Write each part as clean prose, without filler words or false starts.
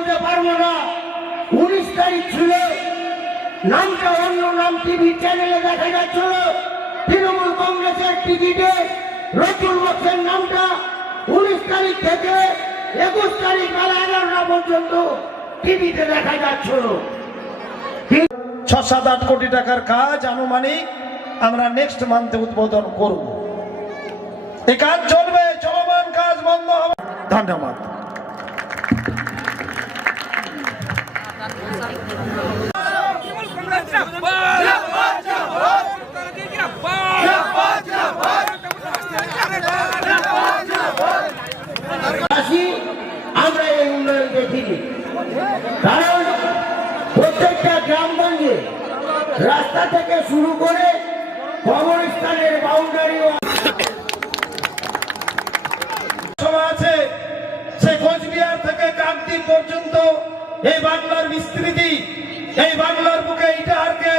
বলতে পারবো না। 19 তারিখ ছিল, নামটা অন্য নাম টিভি চ্যানেলে দেখা যাচ্ছিল। তৃণমূল কংগ্রেসের টিকিটে রতুল বক্সের নামটা 19 তারিখ থেকে 21 তারিখ বেলা 11টা পর্যন্ত টিভিতে দেখা যাচ্ছিল। 6-7-8 কোটি টাকার কাজ আনুমানিক আমরা নেক্সট মান্থে উদ্বোধন করব। এই কাজ চলবে, চলমান কাজ বন্ধ হবে। ধন্যবাদ। আমরা এই উন্নয়ন দেখিনি, কারণ প্রত্যেকটা গ্রামগঞ্জে রাস্তা থেকে শুরু করে কবরস্থানের বাউন্ডারি আছে, সে কোচবিহার থেকে কাকদ্বীপ পর্যন্ত এই বাংলার বিস্তৃতি, এই বাংলার বুকে ইটাহারকে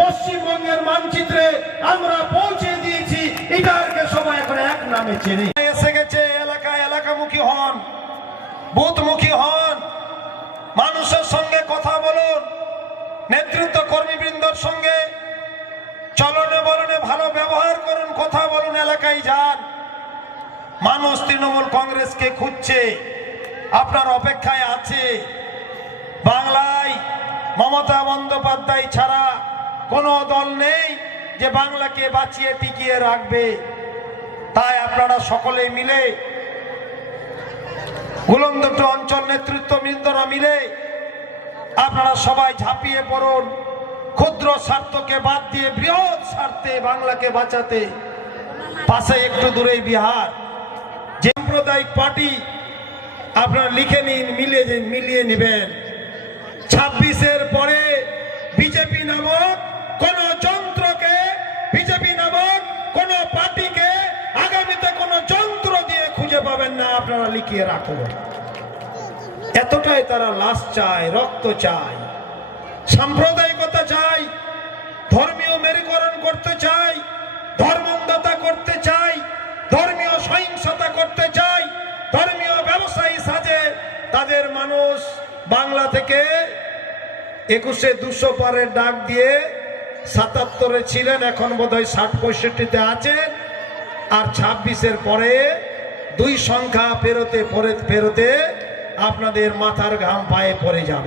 পশ্চিমবঙ্গের মানচিত্রে আমরা পৌঁছে দিয়েছি। ইটাহারকে সবাই এখন এক নামে চেনে। এসে গেছে এলাকায়, এলাকামুখী হন, বুথমুখী হন, মানুষের সঙ্গে কথা বলুন, নেতৃত্ব কর্মীবৃন্দর সঙ্গে চলনে বলনে ভালো ব্যবহার করুন, কথা বলুন, এলাকায় যান। মানুষ তৃণমূল কংগ্রেসকে খুঁজছে, আপনার অপেক্ষায় আছে। বাংলায় মমতা বন্দ্যোপাধ্যায় ছাড়া কোনো দল নেই যে বাংলাকে বাঁচিয়ে টিকিয়ে রাখবে। তাই আপনারা সকলে মিলে, গুলন্দটু অঞ্চল নেতৃত্ববৃন্দরা মিলে আপনারা সবাই ঝাঁপিয়ে পড়ুন, ক্ষুদ্র স্বার্থকে বাদ দিয়ে বৃহৎ স্বার্থে বাংলাকে বাঁচাতে। পাশে একটু দূরে বিহার, যে সাম্প্রদায়িক পার্টি আপনারা লিখে নিন, মিলিয়ে নেবেন। 26-এর পরে বিজেপি নামক কোন যন্ত্রকে, বিজেপি নামক কোন পার্টিকে আগামীতে কোন যন্ত্র দিয়ে খুঁজে পাবেন না, আপনারা লিখিয়ে রাখুন। এতটাই তারা লাশ চায়, রক্ত চায়, সাম্প্রদায়িকতা চায়, ধর্মীয় মেরুকরণ করতে চায়, ধর্মান্ধতা করতে চায়, ধর্মীয় সহিংসতা করতে চায়, ধর্মীয় ব্যবসায়ী সাজে তাদের মানুষ বাংলা থেকে 21-এ 200 পারের ডাক দিয়ে 77-এ ছিলেন, এখন বোধহয় 60-65-তে আছেন। আর 26-এর পরে 2 সংখ্যা পেরোতে আপনাদের মাথার ঘাম পায়ে পড়ে যাবে।